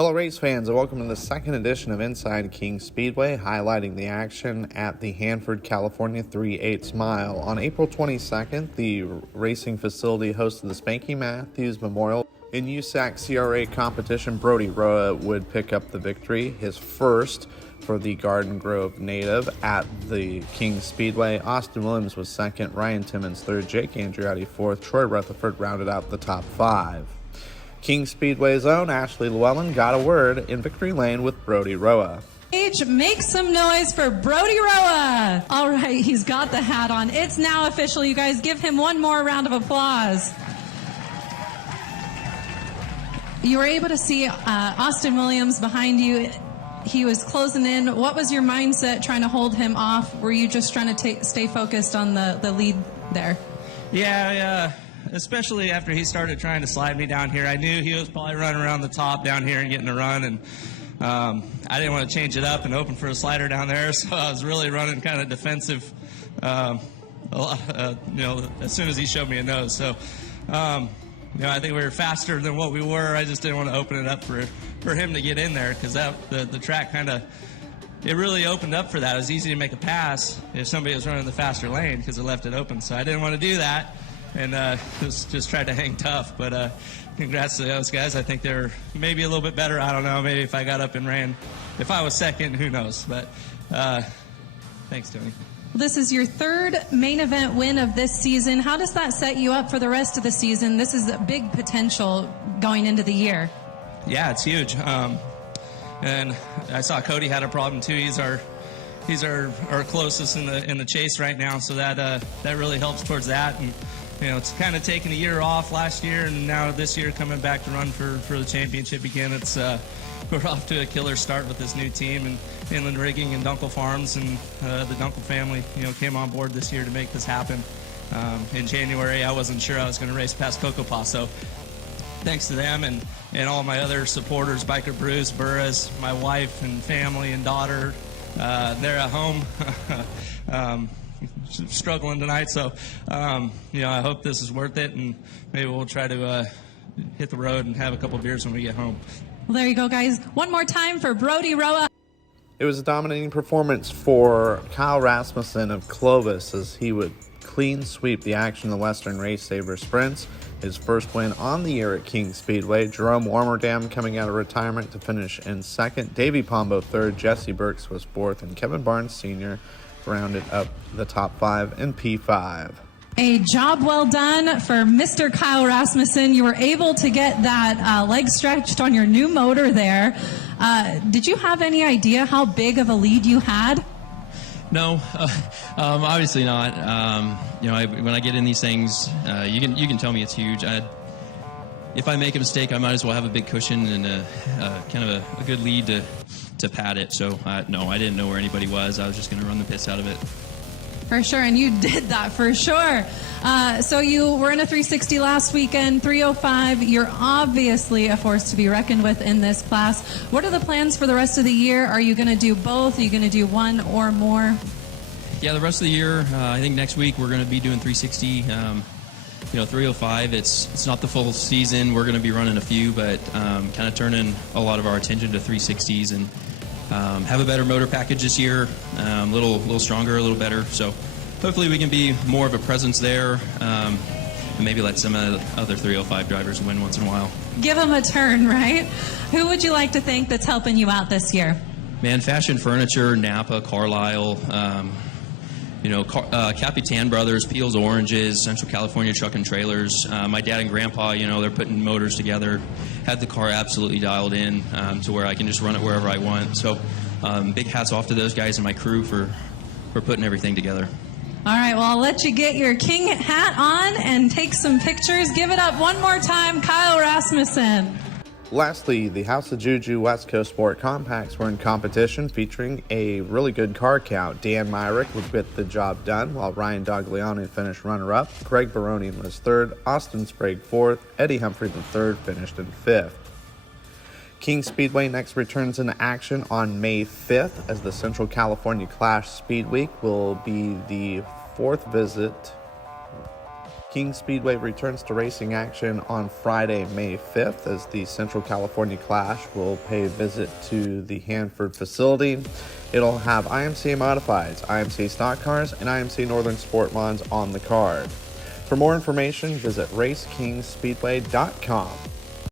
Hello race fans and welcome to the second edition of Inside King Speedway, highlighting the action at the Hanford, California 3/8 mile. On April 22nd, the racing facility hosted the Spanky Matthews Memorial. In USAC CRA competition, Brody Roa would pick up the victory, his first for the Garden Grove native at the King Speedway. Austin Williams was second, Ryan Timmons third, Jake Andreotti fourth, Troy Rutherford rounded out the top five. King Speedway's own Ashley Llewellyn got a word in victory lane with Brody Roa. Make some noise for Brody Roa. All right, he's got the hat on. It's now official, you guys. Give him one more round of applause. You were able to see Austin Williams behind you. He was closing in. What was your mindset trying to hold him off? Were you just trying to stay focused on the lead there? Yeah. Especially after he started trying to slide me down here. I knew he was probably running around the top down here and getting a run, and I didn't want to change it up and open for a slider down there, so I was really running kind of defensive a lot, as soon as he showed me a nose. So, I think we were faster than what we were. I just didn't want to open it up for him to get in there, because the track kind of, it really opened up for that. It was easy to make a pass if somebody was running the faster lane because it left it open, so I didn't want to do that. And just tried to hang tough. But congrats to those guys. I think they're maybe a little bit better. I don't know. Maybe if I got up and ran, if I was second, who knows. But thanks, Tony. This is your third main event win of this season. How does that set you up for the rest of the season? This is a big potential going into the year. Yeah, it's huge. And I saw Cody had a problem too. He's our closest in the chase right now, so that really helps towards that. And it's kind of taken a year off last year, and now this year coming back to run for the championship again. It's we're off to a killer start with this new team, and Inland Rigging and Dunkel Farms and the Dunkel family, came on board this year to make this happen. In January, I wasn't sure I was going to race past Coco Paso. Thanks to them and all my other supporters, Biker Bruce, Burris, my wife and family and daughter. They're at home. Struggling tonight, so I hope this is worth it, and maybe we'll try to hit the road and have a couple beers when we get home. Well, there you go, guys. One more time for Brody Roa. It was a dominating performance for Kyle Rasmussen of Clovis as he would clean sweep the action in the Western Race Saver Sprints. His first win on the year at King Speedway. Jerome Warmerdam coming out of retirement to finish in second. Davey Pombo third. Jesse Burks was fourth. And Kevin Barnes Sr. rounded up the top five in P5. A job well done for Mr. Kyle Rasmussen. You were able to get that leg stretched on your new motor there. Did you have any idea how big of a lead you had? No, obviously not. When I get in these things, you can tell me it's huge. If I make a mistake, I might as well have a big cushion and kind of a good lead to pad it. So no, I didn't know where anybody was. I was just going to run the piss out of it. For sure, and you did that for sure. So you were in a 360 last weekend, 305. You're obviously a force to be reckoned with in this class. What are the plans for the rest of the year? Are you going to do both? Are you going to do one or more? Yeah, the rest of the year, I think next week we're going to be doing 360. 305, it's not the full season. We're going to be running a few, but kind of turning a lot of our attention to 360s and have a better motor package this year, a little stronger, a little better. So hopefully we can be more of a presence there, and maybe let some of the other 305 drivers win once in a while. Give them a turn, right? Who would you like to thank that's helping you out this year? Man, Fashion Furniture, Napa, Carlisle, Capitan Brothers, Peel's Oranges, Central California Truck and Trailers. My dad and grandpa, they're putting motors together. Had the car absolutely dialed in to where I can just run it wherever I want. So big hats off to those guys and my crew for putting everything together. All right, well, I'll let you get your King hat on and take some pictures. Give it up one more time, Kyle Rasmussen. Lastly, the House of Juju West Coast Sport Compacts were in competition, featuring a really good car count. Dan Myrick would get the job done, while Ryan Dogliani finished runner-up. Greg Baroni was third, Austin Sprague fourth, Eddie Humphrey the third finished in fifth. King Speedway next returns into action on May 5th, as the Central California Clash Speed Week will be the fourth visit King Speedway returns to racing action on Friday, May 5th, as the Central California Clash will pay a visit to the Hanford facility. It'll have IMCA Modifieds, IMCA Stock Cars, and IMCA Northern Sport Mods on the card. For more information, visit RaceKingsSpeedway.com.